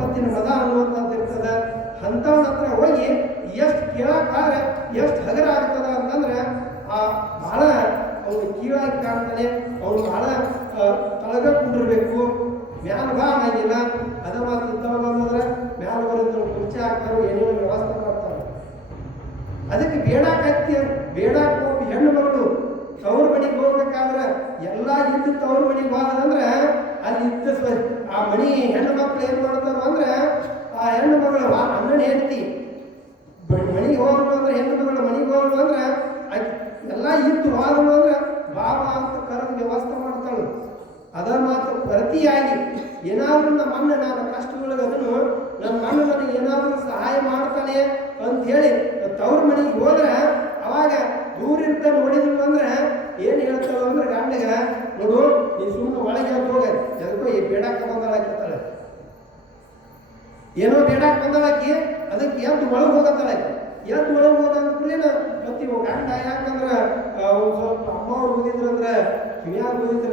ಸಂಪತ್ತಿನ ಮದ ಅನ್ನುವಂಥದ್ದು ಇರ್ತದೆ. ಅಂಥವ್ನ ಹತ್ರ ಹೋಗಿ ಎಷ್ಟು ಕೇಳಕ್ಕಾದ್ರೆ ಎಷ್ಟು ಹಗರ ಆಗ್ತದ ಅಂತಂದ್ರೆ ಭಾಳ ಅವನು ಕೀಳಾಗಿ ಕಾಣ್ತಾನೆ, ಅವನು ಭಾಳ ತಳಗ ಕುಂಡಿರ್ಬೇಕು, ಮ್ಯಾಲ ಬಾ ಅನ್ನಂಗಿಲ್ಲ. ಅದ ಮಾತು ಇದ್ದವ ಬಂದ್ರೆ ಮ್ಯಾಲ ಬರೋದು ಕುರ್ಚಿ ಹಾಕ್ತಾರೋ ಏನೇನೋ ವ್ಯವಸ್ಥೆ ಮಾಡ್ತಾರೆ. ಅದಕ್ಕೆ ಬೇಡಾಕ ಹೋಗಿ ಹೆಣ್ಣು ಮಗಳು ತವ್ರ ಮನೆಗೆ ಹೋಗ್ಬೇಕಾದ್ರೆ ಎಲ್ಲ ಇದ್ದು ತವ್ರ ಮನೆಗೆ ಹೋದಂದ್ರೆ ಅಲ್ಲಿ ಇದ್ದ ಆ ಮಣಿ ಹೆಣ್ಣು ಮಕ್ಳು ಏನ್ ಮಾಡ್ತಾರೋ ಅಂದ್ರೆ ಆ ಹೆಣ್ಣು ಮಗಳು ಅಣ್ಣನ ಹೆಂಡತಿ ಮನೆಗೆ ಹೋಗ್ಲು ಅಂದ್ರೆ ಹೆಣ್ಣು ಮಗಳು ಮನೆಗೆ ಹೋಗ್ಲು ಅಂದ್ರೆ ಎಲ್ಲ ಇದ್ದು ಹೋಗ್ಲು ಅಂದ್ರೆ ಬಾಬಾ ಅಂತ ಕರೆದು ವ್ಯವಸ್ಥೆ ಮಾಡ್ತಾಳು. ಅದ ಮಾತ್ರ ಪ್ರತಿಯಾಗಿ ಏನಾದ್ರೂ ನಮ್ಮ ಅಣ್ಣ ನಾನು ಕಷ್ಟದೊಳಗೆ ಅದನ್ನು ನನ್ನ ಅಣ್ಣ ನನಗೆ ಏನಾದ್ರೂ ಸಹಾಯ ಮಾಡ್ತಾನೆ ಅಂತ ಹೇಳಿ ತವ್ರ ಮನೆಗೆ ಹೋದ್ರೆ ಅವಾಗ ದೂರಿಂದ ನೋಡಿದ್ವಿ ಅಂದ್ರೆ ಏನ್ ಹೇಳ್ತಾಳು ಅಂದ್ರೆ ಗಂಡಗ ನೋಡು ನೀ ಸುಮ್ಮನೆ ಒಳಗೆ ಹೋಗ ಎದಕ್ಕೋ ಈ ಬೇಡಾಕ ಬಂದಾಳಾಕಿರ್ತಾಳೆ, ಏನೋ ಬೇಡಾಕ ಬಂದಾಳಾಕಿ ಅದಕ್ಕೆ ಎದ್ದು ಒಳಗೆ ಹೋಗತ್ತಾಳೆ. ಎದ್ದು ಒಳಗೆ ಹೋಗಂದ್ರೇನ ಮತ್ತೆ ಇವ್ ಗಂಡ ಯಾಕಂದ್ರ ಒಂದ್ ಸ್ವಲ್ಪ ಅಮ್ಮ ಅವ್ರು ಓದಿದ್ರಂದ್ರ ಕಿವ್ಯಾಗ ಓದಿದ್ರ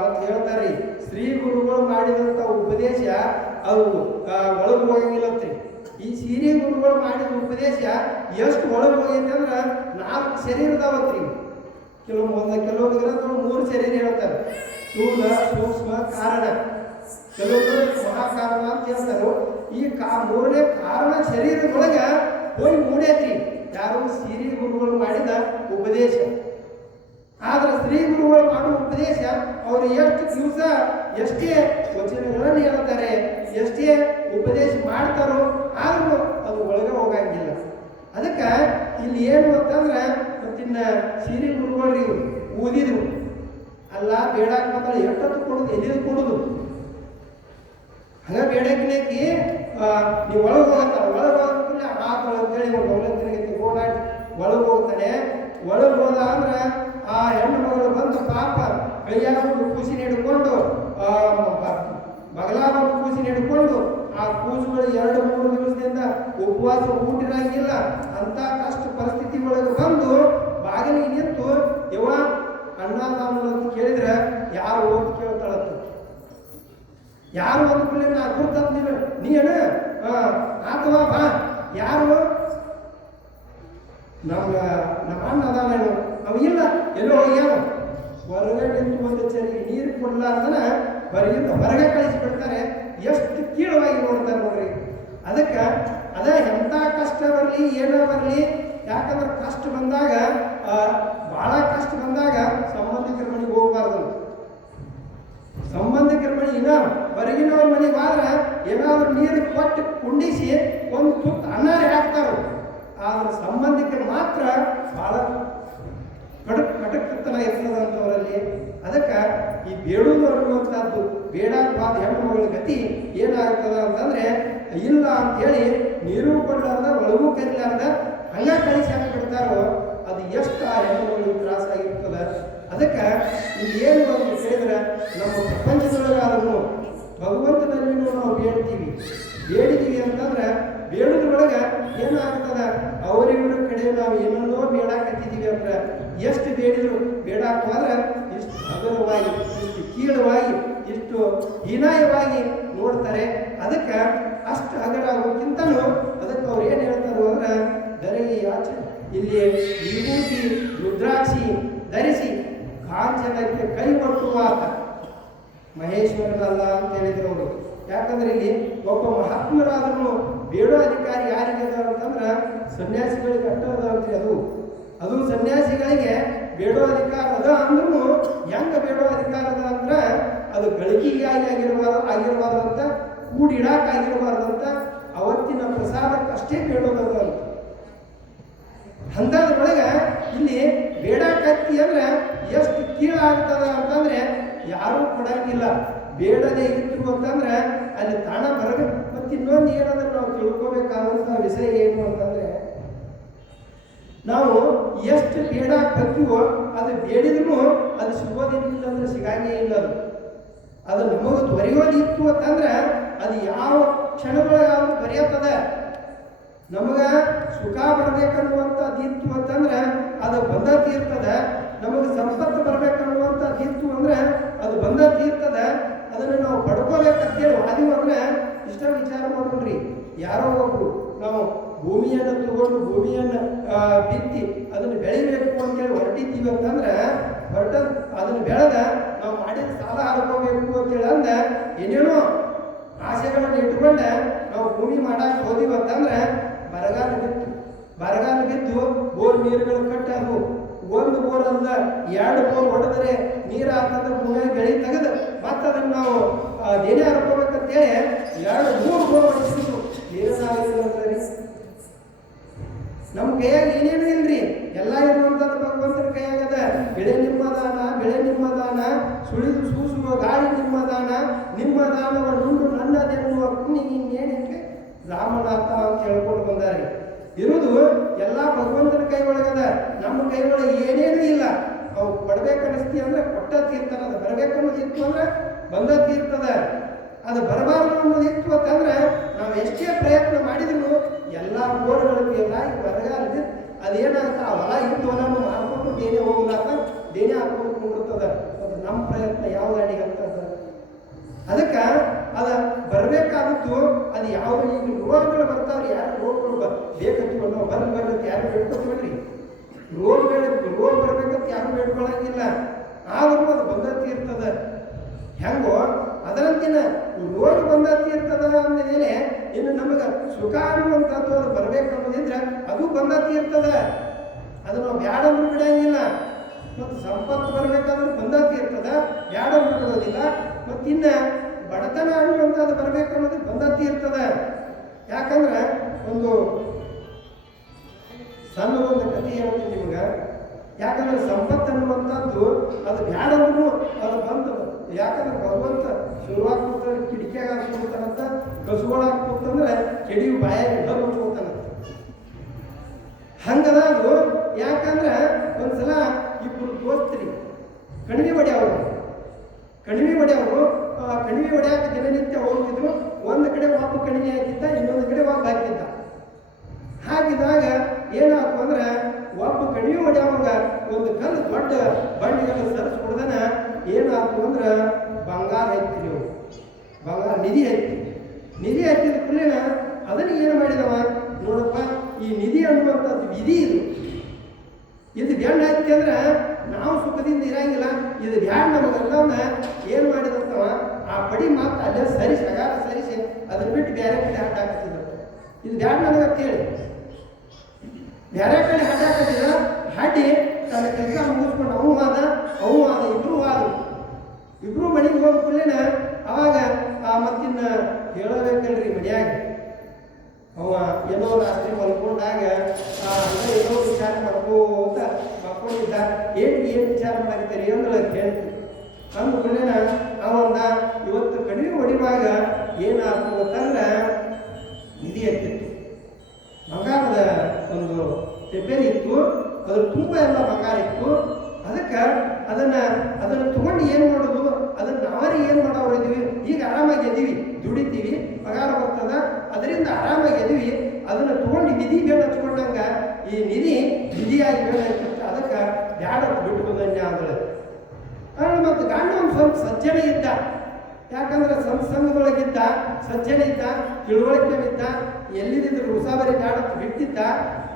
ಮತ್ತೆ ಹೇಳ್ತಾರ್ರಿ ಶ್ರೀ ಗುರುಗಳು ಮಾಡಿದಂತ ಉಪದೇಶ ಅದು ಒಳಗೆ ಹೋಗಂಗಿಲ್ಲತ್ರಿ. ಈ ಸಿರಿ ಗುರುಗಳು ಮಾಡಿದ ಉಪದೇಶ ಎಷ್ಟು ಒಳಗೆ ಹೋಗೈತೆ ಅಂದ್ರೆ 4 ಶರೀರದಾವತ್ರಿ. ಕೆಲವೊಂದು ಗ್ರಂಥಗಳು 3 ಶರೀರ ಹೇಳ್ತಾರೆ, ಸ್ಥೂಲ ಸೂಕ್ಷ್ಮ ಕಾರಣ. ಕೆಲವೊಂದು ಮಹಾಕಾರಣ ಅಂತ ಹೇಳ್ತಾರೋ ಈ 3ನೇ ಕಾರಣ ಶರೀರದೊಳಗೆ ಹೋಗಿ ಮೂಡೈತ್ರಿ ಯಾರು ಸಿರಿ ಗುರುಗಳು ಮಾಡಿದ ಉಪದೇಶ. ಆದ್ರೆ ಶ್ರೀ ಗುರುಗಳು ಮಾಡುವ ಉಪದೇಶ ಅವರು ಎಷ್ಟು ದಿವಸ ಎಷ್ಟೇ ವಚನಗಳನ್ನು ಹೇಳ್ತಾರೆ, ಎಷ್ಟೇ ಉಪದೇಶ ಮಾಡ್ತಾರೋ ಆದ್ರೂ ಅದು ಒಳಗೆ ಹೋಗಂಗಿಲ್ಲ. ಅದಕ್ಕೆ ಇಲ್ಲಿ ಏನು ಅಂತಂದ್ರೆ ಮತ್ತಿನ್ನ ಸಿರಿ ಗುರುಗಳು ಊದಿದ್ರು ಅಲ್ಲ ಬೇಡಾಕ ಮಾತಾಡಿ ಎಷ್ಟೊತ್ತು ಕೊಡುದು ಎಲ್ಲಿದು ಕೊಡುದು ಹಂಗ ಬೇಡಕಿನೇಕಿ ನೀವು ಒಳಗೆ ಹೋಗತ್ತಾಳ. ಒಳಗೆ ಹೋಗಕ್ಕೆ ಆತಳು ಅಂತೇಳಿ ಗೌರವತಿಗೆ ಓಡಾಡಿ ಒಳಗೆ ಹೋಗ್ತಾನೆ. ಒಳಗೆ ಹೋದ ಅಂದ್ರೆ ಆ ಹೆಣ್ಣು ಮಗಳು ಬಂದು ಪಾಪ ಕೈಯಾಗ ಒಂದು ಕೂಸಿನ ಹಿಡ್ಕೊಂಡು ಬಗಲಾಗ ಒಂದು ಕೂಸಿನ ಹಿಡ್ಕೊಂಡು ಆ ಕೂಸುಗಳು 2-3 ದಿವಸದಿಂದ ಉಪವಾಸ ಊಟಿರಂಗಿಲ್ಲ ಅಂತ ಕಷ್ಟ ಪರಿಸ್ಥಿತಿ ಒಳಗೆ ಬಂದು ಬಾಗಿಲಿಗೆ ನಿಂತು ಯವ ಅಣ್ಣ ತಾನು ಅಂತ ಕೇಳಿದ್ರೆ ಯಾರು ಅಂತ ಕೇಳ್ತಾಳತ್ತ. ಯಾರು ಅಂದ್ಕೊಳ್ಳಿ ನಾ ಕೂತಂದಿಲ್ಲ ನೀನು ಆತವಾ ಬಾ ಯಾರು ನಮ್ಮ ಅಣ್ಣ ಅದಾವೇನು ಅವ ಇಲ್ಲ ಎಲ್ಲೋ ಹೋಗ್ಯಾವ ಹೊರಗೆ ನಿಂತು ಒಂದು ಚರಿಗೆ ನೀರು ಕೊಡಲ್ಲ ಅಂತನ ಹೊರಗಿಂದ ಹೊರಗೆ ಕಳಿಸಿಬಿಡ್ತಾರೆ. ಎಷ್ಟು ಕೀಳವಾಗಿ ನೋಡ್ತಾರೆ ನೋಡ್ರಿ. ಅದಕ್ಕೆ ಅದ ಎಂಥ ಕಷ್ಟ ಬರಲಿ ಏನೋ ಬರಲಿ, ಯಾಕಂದ್ರೆ ಕಷ್ಟ ಬಂದಾಗ ಬಹಳ ಕಷ್ಟ ಬಂದಾಗ ಸಂಬಂಧಿಕರ ಮನೆಗೆ ಹೋಗ್ಬಾರ್ದು. ಸಂಬಂಧಿಕರ ಮನೆ ಇನ್ನ ಹೊರಗಿನವ್ರ ಮನೆಗೆ ಆದ್ರೆ ಏನಾದ್ರು ನೀರು ಕೊಟ್ಟು ಕುಂಡಿಸಿ ಒಂದು ತುತ್ತು ಅನ್ನಾರಿ ಹಾಕ್ತಾರ. ಆದ್ರೆ ಸಂಬಂಧಿಕರು ಮಾತ್ರ ಬಹಳ ಕಟಕ್ತನ ಇರ್ತದಂಥವರಲ್ಲಿ. ಅದಕ್ಕೆ ಈ ಬೇಡುವುದು ಅನ್ನುವಂಥದ್ದು ಬೇಡಾದ ಹೆಣ್ಣು ಮಗಳ ಗತಿ ಏನಾಗ್ತದ ಅಂತಂದ್ರೆ ಇಲ್ಲ ಅಂತೇಳಿ ನೀರು ಕೊಡಲಾರ್ದ ಒಳಗೂ ಕರಿಲಾರ್ದ ಹಂಗ ಕಳಿಸಿ ಹಾಕಿಬಿಡ್ತಾರೋ ಅದು ಎಷ್ಟು ಆ ಹೆಣ್ಣು ಮಗಳಿಗೆ ತ್ರಾಸಾಗಿರ್ತದ. ಅದಕ್ಕೆ ಇಲ್ಲಿ ಏನು ಅಂತ ಹೇಳಿದ್ರೆ ನಮ್ಮ ಪ್ರಪಂಚದೊಳಗಾದ್ರೂ ಭಗವಂತನಲ್ಲಿನೂ ನಾವು ಬೇಡಿದೀವಿ ಅಂತಂದ್ರೆ ಬೇಡುದ್ರೊಳಗೆ ಏನಾಗ್ತದ ಅವರಿವ್ರ ಕಡೆ ನಾವು ಏನನ್ನೋ ಬೇಡಾಕತ್ತಿದ್ದೀವಿ ಅಂದ್ರೆ ಎಷ್ಟು ಬೇಡಿದ್ರು ಬೇಡಾಕವಾದ್ರೆ ಇಷ್ಟು ಹಗುರವಾಗಿ ಇಷ್ಟು ಕೀಳವಾಗಿ ಇಷ್ಟು ಹೀನಾಯವಾಗಿ ನೋಡ್ತಾರೆ. ಅದಕ್ಕೆ ಅಷ್ಟು ಹಗರ ಆಗೋಕ್ಕಿಂತನೂ ಅದಕ್ಕೆ ಅವ್ರು ಏನು ಹೇಳ್ತಾರೋ ಅಂದ್ರೆ ಧರೆಗೆ ಆಚೆ ಇಲ್ಲಿ ವಿಭೂತಿ ರುದ್ರಾಕ್ಷಿ ಧರಿಸಿ ಕಾಂಚನಕ್ಕೆ ಕೈ ಒಟ್ಟುವ ಮಹೇಶ್ವರನಲ್ಲ ಅಂತ ಹೇಳಿದ್ರು ಅವರು. ಯಾಕಂದ್ರೆ ಇಲ್ಲಿ ಒಬ್ಬ ಮಹಾತ್ಮರಾದ್ರೂ ಬೇಡೋ ಅಧಿಕಾರಿ ಯಾರಿಗದ ಅಂತಂದ್ರೆ ಸನ್ಯಾಸಿಗಳಿಗೆ ಅಟ್ಟದ ಅಂತ್ರಿ. ಅದು ಸನ್ಯಾಸಿಗಳಿಗೆ ಬೇಡೋ ಅಧಿಕಾರ ಅದ ಅಂದ್ರೂ ಹೆಂಗ ಬೇಡೋ ಅಧಿಕಾರ ಅದ ಅಂದ್ರೆ ಅದು ಗಳಿಕೆಗಾಗಿ ಆಗಿರಬಾರ್ದಂತ ಕೂಡಿಡಾಕಾಗಿರಬಾರ್ದಂತ ಅವತ್ತಿನ ಪ್ರಸಾದಕ್ಕಷ್ಟೇ ಬೇಡೋದದ ಅಂತ. ಅಂಥದ್ರೊಳಗೆ ಇಲ್ಲಿ ಬೇಡಾಕತ್ತಿ ಅಂದ್ರೆ ಎಷ್ಟು ಕೀಳಾಗ್ತದ ಅಂತಂದ್ರೆ ಯಾರೂ ಕೊಡಂಗಿಲ್ಲ. ಬೇಡದೇ ಇತ್ತು ಅಂತಂದ್ರೆ ಅಲ್ಲಿ ತಾಣ ಬರಬೇಕು. ಮತ್ತು ಇನ್ನೊಂದು ಏನಂದ್ರೆ ನಾವು ತಿಳ್ಕೋಬೇಕಾದಂಥ ವಿಷಯ ಏನು ಅಂತಂದ್ರೆ ನಾವು ಎಷ್ಟು ಬೇಡಾಕತ್ತೀವೋ ಅದು ಬೇಡಿದ್ರು ಅದು ಸಿಗೋದಿಲ್ಲ ಅಂದ್ರೆ ಸಿಗಂಗೇ ಇಲ್ಲ. ಅದು ನಮಗೆ ದೊರೆಯೋದಿತ್ತು ಅಂತಂದ್ರೆ ಅದು ಯಾವ ಕ್ಷಣದೊಳಗಾದ್ರೂ ದೊರೆಯುತ್ತದೆ. ನಮಗೆ ಸುಖ ಬರ್ಬೇಕನ್ನುವಂಥದ್ದು ಇತ್ತು ಅಂತಂದ್ರೆ ಅದು ಬಂದ ತೀರ್ತದೆ. ನಮಗೆ ಸಂಪತ್ತು ಬರ್ಬೇಕನ್ನುವಂಥದ್ದು ಇತ್ತು ಅಂದ್ರೆ ಅದು ಬಂದ ತೀರ್ತದೆ. ಅದನ್ನು ನಾವು ಪಡ್ಕೋಬೇಕಂತೇಳಿ ವಾದಿವು ಅಂದ್ರೆ ಇಷ್ಟ ವಿಚಾರ ಯಾರೋ ಒಬ್ರು ನಾವು ಭೂಮಿಯನ್ನು ತಗೊಂಡು ಭೂಮಿಯನ್ನು ಬಿತ್ತಿ ಅದನ್ನು ಬೆಳಿಬೇಕು ಅಂತೇಳಿ ಹೊರಟಿದ್ದೀವಿ ಅಂತಂದ್ರೆ ಅದನ್ನು ಬೆಳೆದ ನಾವು ಮಾಡಿದ ಸಾಲ ಹಾಕೋಬೇಕು ಅಂತೇಳಿ ಅಂದ ಏನೇನೋ ಆಸೆಗಳನ್ನು ಇಟ್ಕೊಂಡೆ ನಾವು ಭೂಮಿ ಮಾಡಕ್ಕೆ ಹೋದಿವಿ ಅಂತಂದ್ರೆ ಬರಗಾಲ ಬಿದ್ದು ಬೋರ್ ನೀರುಗಳು ಕಟ್ಟದು ಒಂದು ಬೋರ್ ಅಲ್ಲ 2 ಬೋರ್ ಹೊಡೆದರೆ ನೀರು ಹಾಕಂದ್ರೆ ಭೂಮಿಯಾಗ ಬೆಳೆ ತೆಗೆದು ಮತ್ತೆ ಅದನ್ನು ನಾವು ದೇನೆ ಹಾಕೋಬೇಕಂತೇಳಿ 2-3 ಬೋರ್ ಹೊಡೆಸಿದ್ರು ನೀರನ್ನಾಗಲಿ. ನಮ್ಮ ಕೈಯಾಗ ಏನೇನು ಇಲ್ರಿ, ಎಲ್ಲ ಇರುವಂಥದ್ದು ಭಗವಂತನ ಕೈಯಾಗದ. ಬೆಳೆ ನಿಮ್ಮದಾನ ಸುಳಿದು ಸೂಸುವ ಗಾಳಿ ನಿಮ್ಮದಾನವ ನುಂಡು ನನ್ನದೆನ್ನುವ ಕುಣಿಗೆ ಇನ್ನೇನಕ್ಕೆ ರಾಮನಾಥ ಅಂತ ಹೇಳ್ಕೊಂಡು ಬಂದಾರೆ. ಇರುವುದು ಎಲ್ಲ ಭಗವಂತನ ಕೈ ಒಳಗದ, ನಮ್ಮ ಕೈ ಒಳಗೆ ಏನೇನೂ ಇಲ್ಲ. ಅವು ಕೊಡ್ಬೇಕನ್ನಿಸ್ತಿ ಅಂದ್ರೆ ಕೊಟ್ಟ ತೀರ್ತದ, ಅದು ಬರಬೇಕನ್ನೋದು ಇತ್ತು ಅಂದ್ರೆ ಬಂದ ತೀರ್ತದ, ಅದು ಬರಬಾರದು ಅನ್ನೋದು ಇತ್ತು ಅಂತಂದ್ರೆ ನಾವು ಎಷ್ಟೇ ಪ್ರಯತ್ನ ಮಾಡಿದ್ರು ಎಲ್ಲ ಬೋರ್ಗಳಿಗೆ ಎಲ್ಲ ಬರಗಾಲ ಅದೇನಾಗುತ್ತೆ, ಆ ಹೊಲ ಇಟ್ಟು ಹೊಲನ್ನು ಮಾಡ್ಕೊಂಡು ದೇನೆ ಹೋಗ್ಲಾಕ ದೇನೆ ಹಾಕೊಂಡು ಕುಂಡಿರ್ತದ. ಅದು ನಮ್ಮ ಪ್ರಯತ್ನ ಯಾವ ದಾಡಿಗೆ ಅಂತದ. ಅದಕ್ಕೆ ಅದ ಬರಬೇಕಾಗಿತ್ತು. ಅದು ಯಾವ ಈಗ ರೋಗಗಳು ಬರ್ತಾವ್ರಿ, ಯಾರು ರೋಗಗಳು ಬೇಕಂತೀವಿ ನಾವು ಬರ್ಬೇಕಂತ ಯಾರು ಬೇಡ್ಕೊತೀವಲ್ರಿ. ರೋಗ ಬರ್ಬೇಕಂತ ಯಾರು ಬೇಡ್ಕೊಳ್ಳಂಗಿಲ್ಲ, ಆದ್ರೂ ಅದು ಬಂದತಿ ಇರ್ತದ. ಹೆಂಗೋ ಅದರಂತಿನ ರೋಗ ಬಂದತಿ ಇರ್ತದ ಅಂದ ಮೇಲೆ ಇನ್ನು ನಮಗೆ ಸುಖ ಅನ್ನುವಂಥದ್ದು ಅದು ಬರ್ಬೇಕು ಅನ್ನೋದಿದ್ರೆ ಅದು ಬಂದತಿ ಇರ್ತದ. ಅದು ನಾವು ಬ್ಯಾಡಂದ್ರೂ ಬಿಡಂಗಿಲ್ಲ. ಮತ್ತು ಸಂಪತ್ತು ಬರ್ಬೇಕಾದ್ರೂ ಬಂದತಿ ಇರ್ತದ, ಬ್ಯಾಡಂದ್ರೂ ಬಿಡೋದಿಲ್ಲ. ಮತ್ತು ಇನ್ನು ಬಡತನ ಅನ್ನುವಂಥದ್ದು ಬರ್ಬೇಕು ಅನ್ನೋದು ಬಂದತಿ ಇರ್ತದ. ಯಾಕಂದ್ರೆ ಒಂದು ಸಣ್ಣ ಒಂದು ಕಥೆ ಹೇಳ್ತೀನಿ ನಿಮ್ಗೆ. ಯಾಕಂದ್ರೆ ಸಂಪತ್ತು ಅನ್ನುವಂಥದ್ದು ಅದು ಬ್ಯಾಡಂದ್ರೂ ಅದು ಬಂದು, ಯಾಕಂದ್ರೆ ಭಗವಂತ ಶುರುವಾಗಿ ಕೂತಾನೆ ಕಿಡಿಕೆಯಾಗ ಹಾಕ್ಕೊಳ್ತಾನಂತ, ಕಸುಗಳಾಗಿ ಕೂತಂದ್ರೆ ಕೆಡಿಯು ಬಾಯಾಗಿ ಹೊರಬಿಟ್ಕೊಳ್ತಾನಂತ. ಹಂಗದ ಅದು. ಯಾಕಂದ್ರೆ ಒಂದ್ಸಲ ಇಬ್ಬರು ದೋಸ್ತರಿ ಕಣಿವೆ ಹೊಡೆಯವರು ಕಣಿವೆ ಹೊಡೆಯಕ್ಕೆ ದಿನನಿತ್ಯ ಹೋಗ್ತಿದ್ರು. ಒಂದು ಕಡೆ ಒಬ್ಬ ಕಣಿವೆ ಹಾಕಿದ್ದ, ಇನ್ನೊಂದು ಕಡೆ ಒಬ್ಬ ಹಾಕಿದ್ದ. ಹಾಕಿದಾಗ ಏನಾಯ್ತು ಅಂದ್ರೆ ಒಬ್ಬ ಕಣಿವೆ ಹೊಡೆಯವಾಗ ಒಂದು ಕಲ್ಲು ದೊಡ್ಡ ಬಂಡಿಗೆಲ್ಲ ಸರಿಸಿ ಹೊಡೆದನ. ಏನಾಯ್ತು ಅಂದ್ರೆ ಬಂಗಾರ ಐತಿ, ಬಂಗಾರ ನಿಧಿ ಹತ್ತಿದ ಕುಳ್ಳಿನ ಅದನ್ನು ಏನು ಮಾಡಿದವ, ನೋಡಪ್ಪ ಈ ನಿಧಿ ಅನ್ನುವಂಥದ್ದು ವಿಧಿ ಇದು ಬ್ಯಾಂಡ್ ಐತಿ ಅಂದ್ರೆ ನಾವು ಸುಖದಿಂದ ಇರಂಗಿಲ್ಲ. ಇದು ಬ್ಯಾಂಡ್ ನಮಗೆಲ್ಲವನ್ನ ಏನು ಮಾಡಿದಂತವ ಆ ಪಡಿ ಮಾತ್ರ ಅಲ್ಲೇ ಸರಿಸಿ ಅಗಾರ ಸರಿಸಿ ಅದನ್ನ ಬಿಟ್ಟು ಬೇರೆ ಕಡೆ ಹಾಕತ್ತಿದ್ರು. ಇದು ಬ್ಯಾಂಡ್ ನನಗಂತೇಳಿ ಬೇರೆ ಕಡೆ ಹಾಕತ್ತಿದ್ರ ಹಾಡಿ ತನ್ನ ಕೆಲಸ ಮುಗಿಸ್ಕೊಂಡು ಅವು ಆದ ಇಬ್ರು ಮನೆಗೆ ಹೋಗಿ ಕುಳ್ಳಿನ ಅವಾಗ ಮತ್ತಿನ್ನ ಹೇಳಬೇಕಲ್ರಿ ಮನೆಯಾಗ ಅವ ಏನೋ ರಾತ್ರಿ ಮಲ್ಕೊಂಡಾಗ ಏನೋ ವಿಚಾರ ಮಾಡ್ಕೋತ ಮಕ್ಕೊಂಡಿದ್ದ. ಏನು ವಿಚಾರ ಮಾಡಾಕ್ತೀರಿ ಅಂದ್ರೆ ಕೇಳ್ತೀವಿ ಅಂದ ಕುಳ್ಳಿನ ಅವಂದ ಇವತ್ತು ಕಡಿಮೆ ಹೊಡಿವಾಗ ಏನಾಯ್ತು ಅಂತಂದ್ರೆ ನಿಧಿ ಹತ್ತಿತ್ತು, ಬಂಗಾರದ ಒಂದು ತೆಪ್ಪೇರಿ ಇತ್ತು, ಅದ್ರ ತುಂಬ ಎಲ್ಲ ಬಂಗಾರ ಇತ್ತು. ಅದಕ್ಕೆ ಅದನ್ನು ತಗೊಂಡು ಏನು ಮಾಡೋದು, ಅದನ್ನು ನಾವೇ ಏನು ಮಾಡೋರು ಇದೀವಿ. ಈಗ ಆರಾಮಾಗಿ ಎದೀವಿ, ದುಡಿತೀವಿ, ಪಗಾರ ಬರ್ತದ, ಅದರಿಂದ ಆರಾಮಾಗಿ ಎದೀವಿ. ಅದನ್ನು ತಗೊಂಡು ನಿಧಿ ಬೇಡ ಹಚ್ಕೊಂಡಂಗ ಈ ನಿಧಿಯಾಗಿ ಬೇಡ ಹಚ್ಚುತ್ತೆ. ಅದಕ್ಕೆ ಬ್ಯಾಡ ಬಿಟ್ಟು ಬಂದನ್ಯ ಅಂದ್ರೆ ಮತ್ತು ಗಂಡ ಒಂದು ಸ್ವಲ್ಪ ಸಜ್ಜನೆ ಇದ್ದ. ಯಾಕಂದ್ರೆ ಸಂಘದೊಳಗಿದ್ದ, ಸಜ್ಜನೆ ಇದ್ದ, ತಿಳುವಳಿಕೆ ಇದ್ದ. ಎಲ್ಲಿದ್ದರು ಉಸಾಬರಿ ಬ್ಯಾಡ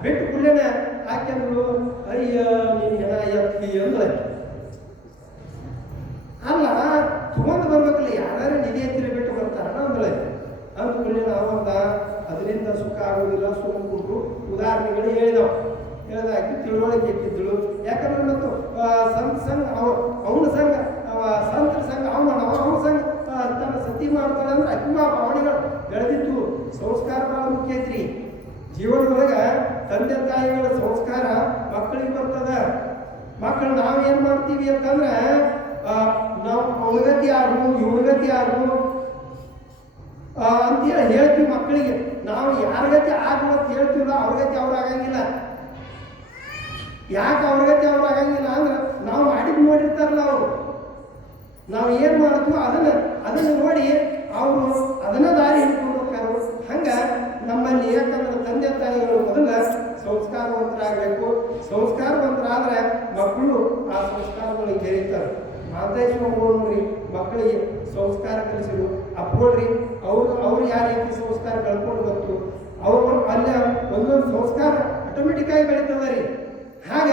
ಬಿಟ್ಟು ಕುಳ್ಳೆನ ಹಾಕ್ಯಂದ್ರು ಅಯ್ಯ ನೀನು ಹೆಣ ಎತ್ತಿ ಅಂದ್ರೆ ಅಲ್ಲ ತಗೊಂಡು ಬರ್ಬೇಕಲ್ಲ, ಯಾರು ನಿಧಿ ಎತ್ತಿರಿ ಬಿಟ್ಟು ಬರ್ತಾರ ಅಂದ್ರೆ ಅಂದ ಕುಳ್ಳೆನ ಅವಂದ ಅದರಿಂದ ಸುಖ ಆಗೋದಿಲ್ಲ, ಸುಮ್ಮರು ಉದಾಹರಣೆಗಳು ಹೇಳಿದಾಕಿ ತಿಳುವಳಿಕೆ ಇಟ್ಟಿದ್ದಳು. ಯಾಕಂದ್ರೆ ಮತ್ತು ಸಂಘ ಅವನ ಸಂಘ ಸಂತರ ಸಂಘ ಅವನ ಸಂಘ ತನ್ನ ಸತಿ ಮಾಡ್ತಾಳೆ ಅಂದ್ರೆ ಅಕಿಮ ಭಾವನೆಗಳು ಬೆಳೆದಿತ್ತು. ಸಂಸ್ಕಾರ ಬಹಳ ಮುಖ್ಯ ಐತ್ರಿ ಜೀವನದೊಳಗೆ. ತಂದೆ ತಾಯಿಗಳ ಸಂಸ್ಕಾರ ಮಕ್ಕಳಿಗೆ ಬರ್ತದ. ಮಕ್ಕಳು ನಾವೇನು ಮಾಡ್ತೀವಿ ಅಂತಂದ್ರೆ ನಾವು ಅವನಗತಿ ಆಗು ಇವನಗತಿ ಆಗು ಅಂತೇಳಿ ಹೇಳ್ತೀವಿ ಮಕ್ಕಳಿಗೆ. ನಾವು ಯಾರ ಗತಿ ಆಗು ಅಂತ ಹೇಳ್ತೀವಲ್ಲ ಅವ್ರ ಗತಿ ಅವ್ರು ಆಗಂಗಿಲ್ಲ. ಯಾಕೆ ಅವ್ರ ಗತಿ ಅವ್ರು ಆಗಂಗಿಲ್ಲ ಅಂದ್ರೆ ನಾವು ಮಾಡಿದ್ ನೋಡಿರ್ತಾರಲ್ಲ ಅವರು, ನಾವು ಏನು ಮಾಡ್ತೀವೋ ಅದನ್ನು ನೋಡಿ ಅವರು ಅದನ್ನ ದಾರಿ ಹಿಡ್ಕೊಂಡು ಹೋಗ್ತಾರೆ. ಹಂಗ ನಮ್ಮಲ್ಲಿ ಯಾಕಂದ್ರೆ ತಂದೆ ತಾಯಿಗಳು ಮೊದಲ ಸಂಸ್ಕಾರವಂತರಾಗಬೇಕು. ಸಂಸ್ಕಾರವಂತರಾದ್ರೆ ಮಕ್ಕಳು ಆ ಸಂಸ್ಕಾರಗಳಿಗೆ ಬೆರೀತಾರೆ. ಮಾತಾಯಿಸುವ ನೋಡ್ರಿ ಮಕ್ಕಳಿಗೆ ಸಂಸ್ಕಾರ ಕಲಿಸಿದ್ರು ಅಪ್ಕೊಳ್ರಿ. ಅವ್ರು ಯಾವ ರೀತಿ ಸಂಸ್ಕಾರ ಕಳ್ಕೊಂಡು ಬಂತು ಬೆಂಡಿಕಾಯಿ ಬೆಳೀತದ ರೀ. ಹಾಗ